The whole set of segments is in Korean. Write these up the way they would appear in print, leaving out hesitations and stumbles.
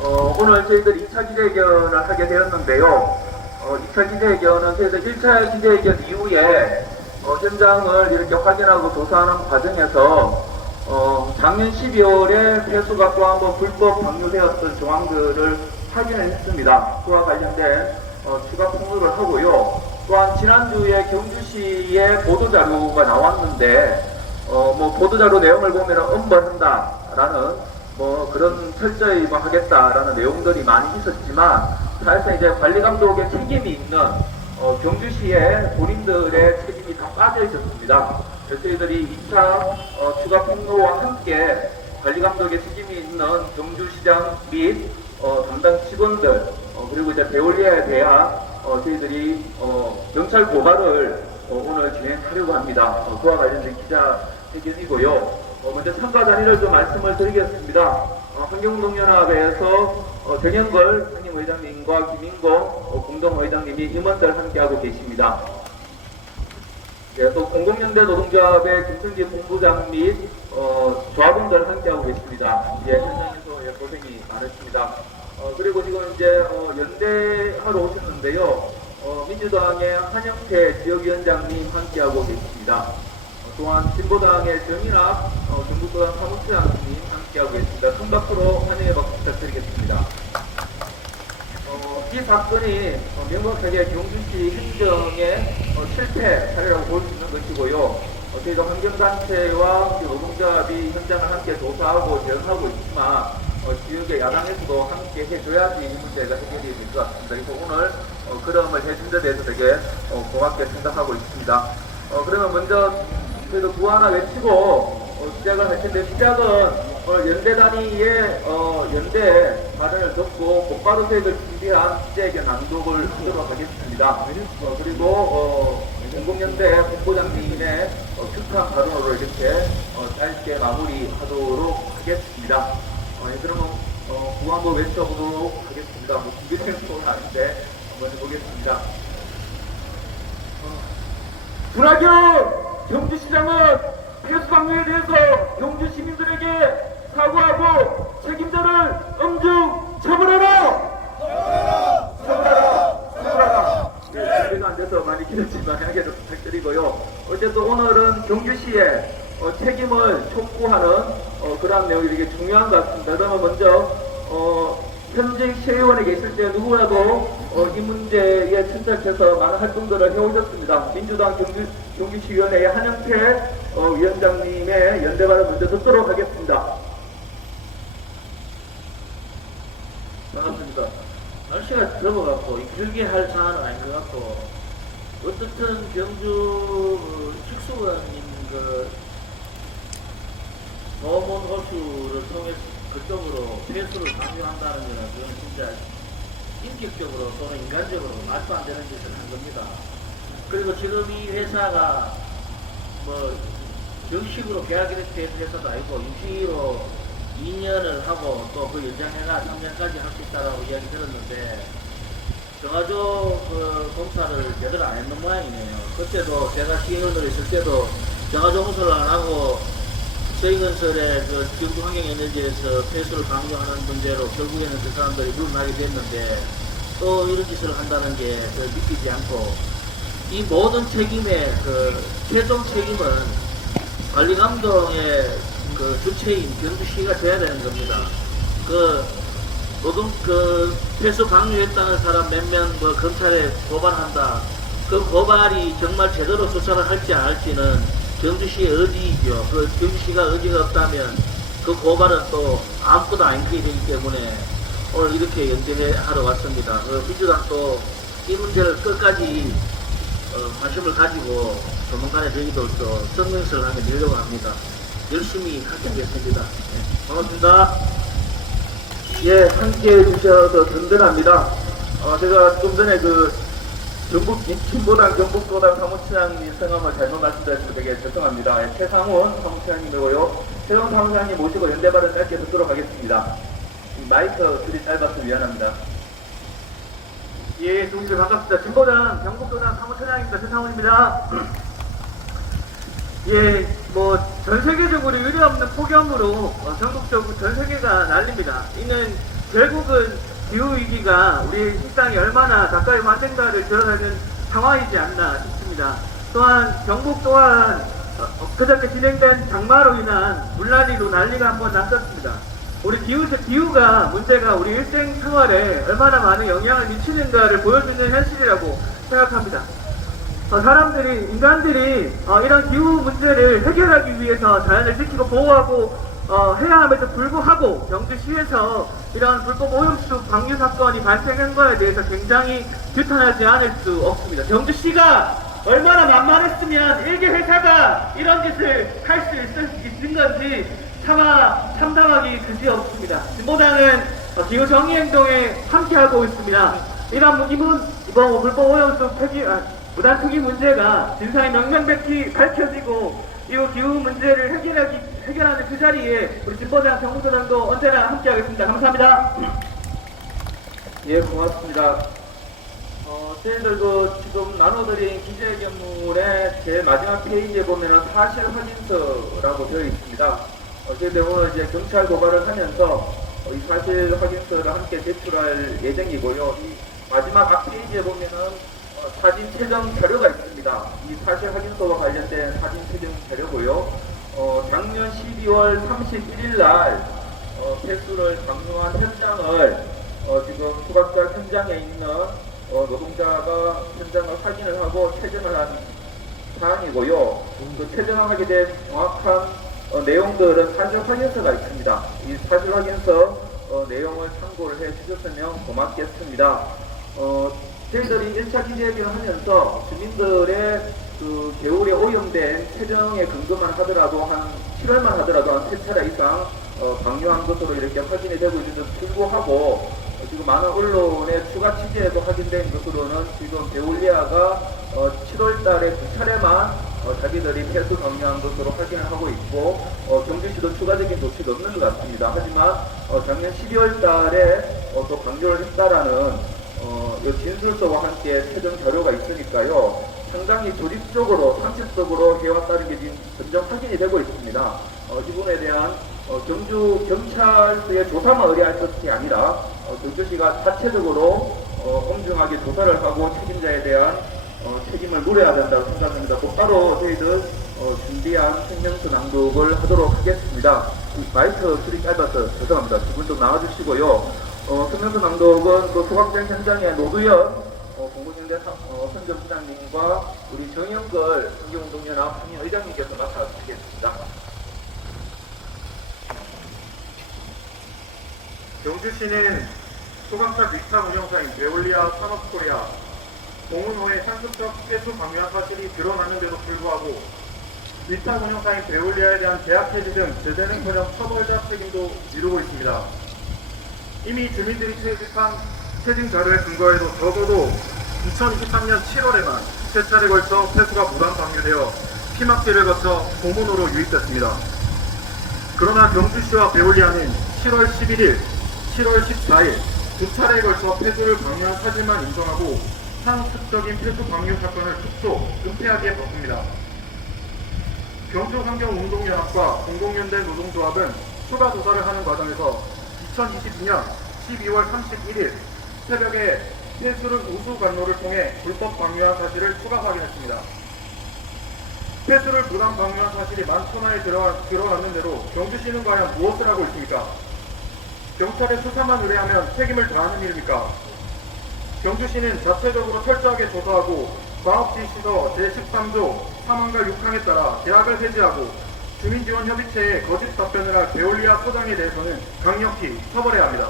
오늘 저희들이 2차 기자회견을 하게 되었는데요. 2차 기자회견은 저희들 1차 기자회견 이후에 현장을 이렇게 확인하고 조사하는 과정에서 작년 12월에 폐수가 또 한번 불법 방류되었던 조항들을 확인을 했습니다. 그와 관련된 추가 폭로를 하고요. 또한 지난주에 경주시의 보도자료가 나왔는데 보도자료 내용을 보면 엄벌한다라는 그런 철저히 하겠다라는 내용들이 많이 있었지만 사실상 이제 관리감독의 책임이 있는 경주시의 본인들의 책임이 다 빠져 있었습니다. 그래서 저희들이 2차 추가 폭로와 함께 관리감독의 책임이 있는 경주시장 및 담당 직원들 그리고 이제 배올리에 대한 저희들이 경찰 고발을 오늘 진행하려고 합니다. 그와 관련된 기자회견이고요. 먼저 참가 단위를 좀 말씀을 드리겠습니다. 환경운동연합에서 정현걸 상임의장님과 김인고 공동의장님이 임원들 함께하고 계십니다. 예, 또 공공연대 노동조합의 김승기 본부장 및 조합원들 함께하고 계십니다. 예, 현장에서 고생이 많으십니다. 그리고 지금 이제 연대하러 오셨는데요. 민주당의 한영태 지역위원장님 함께하고 계십니다. 또한 진보당의 정인학 경북도당 사무처장님 함께하고 계십니다. 큰 박수로 환영의 박수 부탁드리겠습니다. 이 사건이 명백하게 경주시 행정의 실패 사례라고 볼 수 있는 것이고요. 저희가 환경단체와 노동조합이 현장을 함께 조사하고 대응하고 있지만 지역의 야당에서도 함께 해줘야지 이 문제가 해결이 될 것 같습니다. 그래서 오늘 그럼을 해준 데 대해서 되게 고맙게 생각하고 있습니다. 그러면 먼저 저희도 구호 하나 외치고 시작을 할 텐데, 시작은 연대 단위의 연대 발언을 듣고 곧바로 저희들 준비한 기자회견 낭독을 하도록 하겠습니다. 그리고 공공연대 본부장님의 축하 발언으로 이렇게 짧게 마무리하도록 하겠습니다. 그러면 구호 한번 외쳐보도록 하겠습니다. 준비된 소는 아닌데 한번 해보겠습니다. 분하경 경주시장은 폐수 방류에 대해서 경주 시민들에게 사과하고 책임자를 엄중 처벌하라! 처벌하라! 준비가 안 돼서 많이 길었지만 양해 좀 부탁드리고요. 어쨌든 오늘은 경주시의 책임을 촉구하는 그러한 내용이 되게 중요한 것 같습니다. 그러면 먼저 현직 시의원에 계실 때 누구라도 이 문제에 천착해서 많은 활동들을 해오셨습니다. 민주당 경주시위원회의 한영태 위원장님의 연대발을 먼저 듣도록 하겠습니다. 반갑습니다. 날씨가 더워갖고 길게 할 사안은 아닌 것 같고, 어떻든 경주 특수원인 보험원 호수를 통해서 그쪽으로 폐수를 방류한다는 거는 그건 진짜 인격적으로 또는 인간적으로 말도 안 되는 짓을 한 겁니다. 그리고 지금 이 회사가 정식으로 계약이 된 회사도 아니고 임시로 2년을 하고 또 그 연장해가 3년까지 할 수 있다고 이야기 들었는데, 정화조 공사를 제대로 안 했는 모양이네요. 그때도 제가 시의원으로 있을 때도 정화조 공사를 안 하고 저희건설의 경주환경에너지에서 폐수를 방류하는 문제로 결국에는 그 사람들이 물러나게 됐는데, 또 이런 짓을 한다는 게 믿기지 않고, 이 모든 책임의 최종 책임은 관리감독의 주체인 경주시가 져야 되는 겁니다. 폐수 방류했다는 사람 몇몇 검찰에 고발한다. 그 고발이 정말 제대로 수사를 할지 안 할지는 경주시의 의지이죠. 경주시가 의지가 없다면 그 고발은 또 아무것도 아닌 게 되기 때문에 오늘 이렇게 연대하러 왔습니다. 민주당도 이 문제를 끝까지 관심을 가지고 조만간에 저희들도 성명서를 하게 내려고 합니다. 열심히 하겠습니다. 네, 반갑습니다. 예, 함께 해주셔서 든든합니다. 제가 좀 전에 진보당 경북도당 사무처장님 성함을 잘못 말씀드려서 되게 죄송합니다. 예, 최상훈 사무처장님이고요. 최상훈 사무처장님 모시고 연대 발언 짧게 듣도록 하겠습니다. 마이크 줄이 짧아서 미안합니다. 예, 동지들 반갑습니다. 진보당 경북도당 사무처장입니다. 최상훈입니다. 예, 전 세계적으로 유례없는 폭염으로 전국적으로 전 세계가 난립니다. 이는 결국은 기후위기가 우리 일상에 얼마나 가까이 왔는가를 드러내는 상황이지 않나 싶습니다. 또한 경북 또한 그저께 진행된 장마로 인한 물난리로 난리가 한번 났었습니다. 우리 기후가 문제가 우리 일생생활에 얼마나 많은 영향을 미치는가를 보여주는 현실이라고 생각합니다. 인간들이 이런 기후 문제를 해결하기 위해서 자연을 지키고 보호하고 해야 함에도 불구하고 경주시에서 이런 불법 오염수 방류 사건이 발생한 거에 대해서 굉장히 규탄하지 않을 수 없습니다. 경주시가 얼마나 만만했으면 일개 회사가 이런 짓을 할 수 있는 건지 차마 참담하기 그지없습니다. 진보당은 기후정의행동에 함께하고 있습니다. 이번 불법 오염수 무단 투기 문제가 진상이 명명백히 밝혀지고 이후 기후 문제를 해결하는 그 자리에 우리 진보당 경북도당도 언제나 함께하겠습니다. 감사합니다. 예, 고맙습니다. 저희들도 지금 나눠드린 기재견물의 제일 마지막 페이지에 보면은 사실 확인서라고 되어 있습니다. 저희들 오늘 이제 경찰 고발을 하면서 이 사실 확인서를 함께 제출할 예정이고요. 이 마지막 앞 페이지에 보면은 사진 촬영 자료가 있습니다. 이 사실 확인서와 관련된 사진 촬영 자료고요. 작년 12월 31일 날 폐수를 방류한 현장을 지금 수갑자 현장에 있는 노동자가 현장을 확인을 하고 체증을 한 사항이고요. 그 체증하게 된 정확한 내용들은 사실 확인서가 있습니다. 이 사실 확인서 내용을 참고를 해 주셨으면 고맙겠습니다. 저희들이 1차 기재회견을 하면서 주민들의 그 겨울에 오염된 체증의 근거만 하더라도 한 7월만 하더라도 한 3차례 이상 방류한 것으로 이렇게 확인이 되고 있는데도 불구하고 지금 많은 언론의 추가 취재에도 확인된 것으로는 지금 베올리아가 7월 달에 2차례만 자기들이 폐수 방류한 것으로 확인을 하고 있고 경주시도 추가적인 조치가 없는 것 같습니다. 하지만 작년 12월 달에 또 방류를 했다라는 이 진술서와 함께 최종 자료가 있으니까요. 상당히 조직적으로 상습적으로 해왔다는 게 지금 점점 확인이 되고 있습니다. 이 부분에 대한 경주 경찰서의 조사만 의뢰할 것이 아니라 경주시가 자체적으로 엄중하게 조사를 하고 책임자에 대한 책임을 물어야 된다고 생각합니다. 곧바로 저희들 준비한 생명수 낭독을 하도록 하겠습니다. 마이크 줄이 짧아서 죄송합니다. 두 분 좀 나와주시고요. 생명수 낭독은 그 소각장 현장의 노두현 공군연대 선전부장님과 우리 정영걸 환경운동연합 상임의장님께서 맡아주시겠습니다. 경주시는 소각사 위탁 운영사인 베올리아 산업코리아 공은호의 상습적 폐수 방류한 사실이 드러났는데도 불구하고 위탁 운영사인 베올리아에 대한 계약 해지 등 제재는커녕 처벌자 책임도 미루고 있습니다. 이미 주민들이 채택한 체증 자료에 근거해도 적어도 2023년 7월에만 3차례 걸쳐 폐수가 무단 방류되어 피막지를 거쳐 공문호로 유입됐습니다. 그러나 경주시와 베올리아는 7월 11일, 7월 14일 두 차례에 걸쳐 폐수를 방류한 사실만 인정하고 상습적인 폐수 방류 사건을 축소, 은폐하기에 바쁩니다. 경주환경운동연합과 공공연대 노동조합은 추가 조사를 하는 과정에서 2022년 12월 31일 새벽에 폐수를 우수 관로를 통해 불법 방류한 사실을 추가 확인했습니다. 폐수를 무단 방류한 사실이 만천하에 드러났는데도 경주시는 과연 무엇을 하고 있습니까? 경찰에 수사만 의뢰하면 책임을 다하는 일입니까? 경주시는 자체적으로 철저하게 조사하고 과업지시서 제13조 3항과 6항에 따라 계약을 해지하고 주민지원협의체에 거짓 답변을 할 베올리아 소장에 대해서는 강력히 처벌해야 합니다.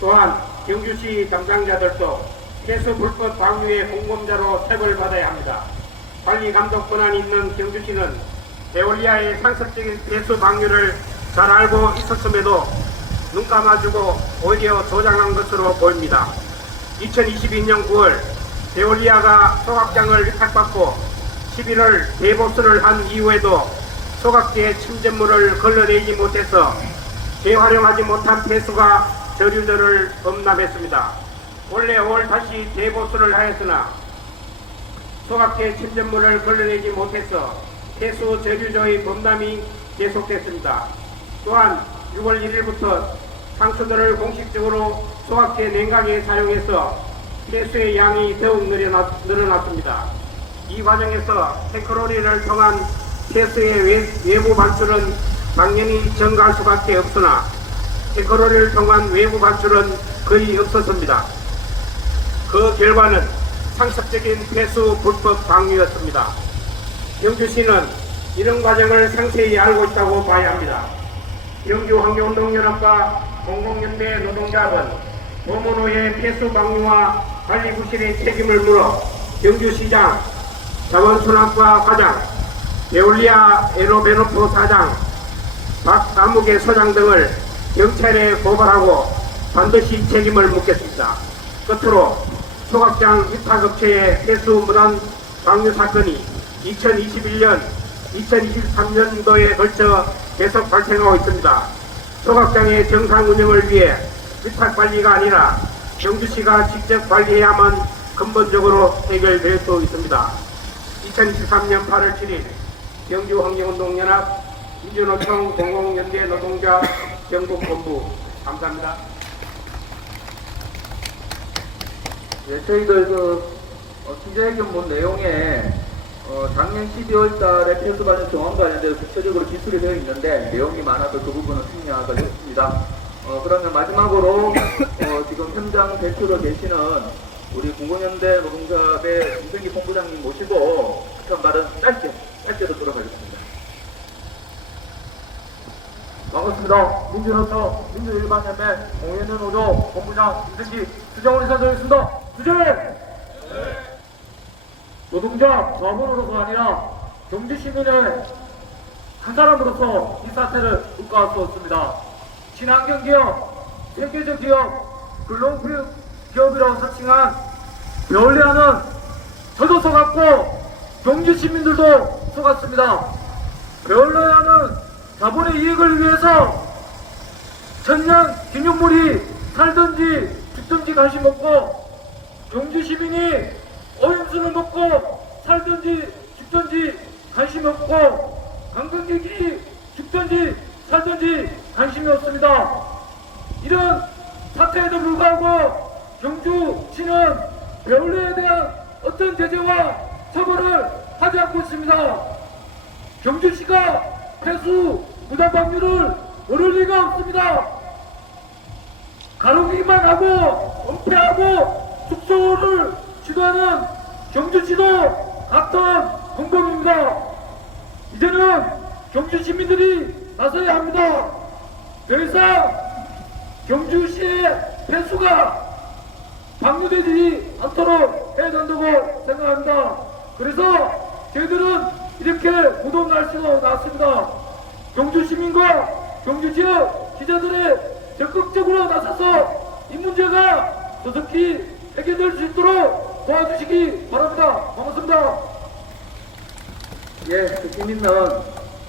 또한 경주시 담당자들도 폐수 불법 방류의 공범자로 처벌받아야 합니다. 관리감독 권한이 있는 경주시는 베올리아의 상습적인 폐수 방류를 잘 알고 있었음에도 눈 감아주고 오히려 조장한 것으로 보입니다. 2022년 9월 베올리아가 소각장을 위탁받고 11월 대보수를 한 이후에도 소각지의 침전물을 걸러내지 못해서 재활용하지 못한 폐수가 저류들을 범람했습니다. 원래 5월 다시 대보수를 하였으나 소각지의 침전물을 걸러내지 못해서 폐수 저류조의 범람이 계속됐습니다. 또한 6월 1일부터 상수도를 공식적으로 소각제 냉각에 사용해서 폐수의 양이 더욱 늘어났습니다. 이 과정에서 테크놀리를 통한 폐수의 외부 반출은 당연히 증가할 수밖에 없으나 테크놀리를 통한 외부 반출은 거의 없었습니다. 그 결과는 상습적인 폐수 불법 방류였습니다. 경주시는 이런 과정을 상세히 알고 있다고 봐야 합니다. 경주환경운동연합과 공공연대 노동자합은 범원호의 폐수 방류와 관리 부실의 책임을 물어 경주시장, 자원순환과 과장, 에올리아 에로베노프 사장, 박사무계 소장 등을 경찰에 고발하고 반드시 책임을 묻겠습니다. 끝으로 소각장 위탁업체의 폐수 무단 방류 사건이 2021년, 2023년도에 걸쳐 계속 발생하고 있습니다. 소각장의 정상 운영을 위해 위탁 관리가 아니라 경주시가 직접 관리해야만 근본적으로 해결될 수 있습니다. 2023년 8월 7일 경주환경운동연합 민주노총 공공연대 노동자 경북본부 감사합니다. 예, 저희들 기자회견문 내용에 작년 12월 달에 폐수 반영 정황 관련돼서 구체적으로 기술이 되어 있는데 내용이 많아서 그 부분은 승리하기가 됐습니다. 그러면 마지막으로 지금 현장 대표로 계시는 우리 공공연대 노동자의 김승기 본부장님 모시고 한 말은 짧게 듣도록 하겠습니다. 반갑습니다. 민주노총 민주일반연맹 공연대 노조 본부장 김승기 수정원 이사장이었습니다. 수정! 노동자 자본으로서 아니라 경주 시민의 한 사람으로서 이 사태를 묵과할 수 없습니다. 친환경 기업, 세계적 기업, 글로벌 기업이라고 사칭한 에올리아는 저도 속았고 경주 시민들도 속았습니다. 에올리아는 자본의 이익을 위해서 천년 기념물이 살든지 죽든지 관심 없고 경주 시민이 오염수를 먹고 살든지 죽든지 관심이 없고 관광객이 죽든지 살든지 관심이 없습니다. 이런 사태에도 불구하고 경주시는 에올리아에 대한 어떤 제재와 처벌을 하지 않고 있습니다. 경주시가 폐수 무단 방류를 모를 리가 없습니다. 가로기만 하고 은폐하고 축소를 시도하는 경주시도 같은 공범입니다. 이제는 경주 시민들이 나서야 합니다. 더 이상 경주시의 폐수가 방류되지 않도록 해야 된다고 생각합니다. 그래서 저희들은 이렇게 무더운 날씨가 나왔습니다. 경주 시민과 경주 지역 기자들의 적극적으로 나서서 이 문제가 조속히 해결될 수 있도록 도와주시기 바랍니다. 반갑습니다. 예, 힘 있는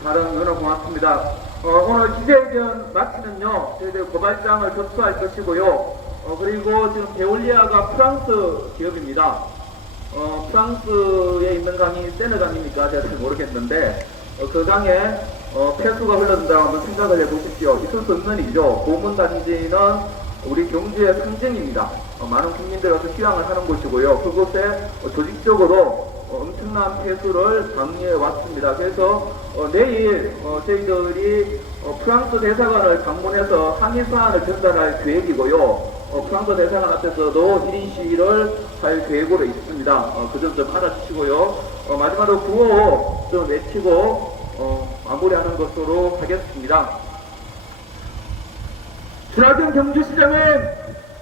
발언 너무 고맙습니다. 오늘 기자회견 마치면요, 저희들 고발장을 접수할 것이고요. 그리고 지금 에올리아가 프랑스 기업입니다. 프랑스에 있는 강이 세네 강입니까? 제가 잘 모르겠는데, 그 강에 폐수가 흘러든다고 한번 생각을 해보십시오. 있을 수 없는 일이죠. 고문단지는 우리 경주의 상징입니다. 많은 국민들이 와서 휴양을 하는 곳이고요. 그곳에 조직적으로 엄청난 폐수를 방류해 왔습니다. 그래서 내일 저희들이 프랑스 대사관을 방문해서 항의 사안을 전달할 계획이고요. 프랑스 대사관 앞에서도 1인 시위를 할 계획으로 있습니다. 그 점 좀 알아주시고요. 마지막으로 구호 좀 외치고 마무리하는 것으로 하겠습니다. 주라된 경주시장은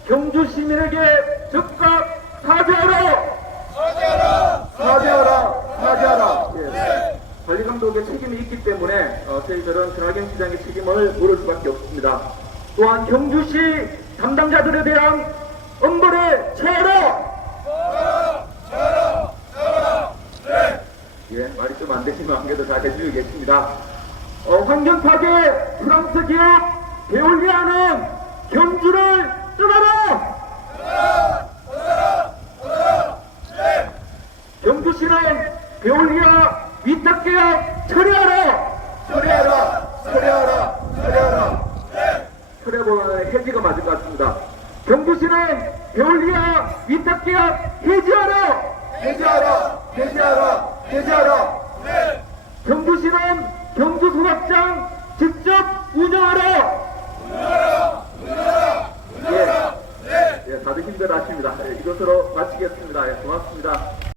경주 시민에게 즉각 사죄하라! 사죄하라! 예. 관리감독의 책임이 있기 때문에 저희들은 전화경 시장의 책임을 물을 수밖에 없습니다. 또한 경주시 담당자들에 대한 엄벌에 처하라! 예, 말이 좀 안 되시면 한 개 더 잘 해주고 계십니다. 환경 파괴 프랑스 기업 에올리아는 경주를 떠나라! 경주시는 에올리아 위탁계약 처리하라! 처리하라! 처리하라! 처리하라! 철회보다는 해지가 맞을 것 같습니다. 경주시는 배올리아 위탁계약 해지하라! 해지하라! 해지하라! 해지하라! 경주시는 경주소각장 직접 운영하라!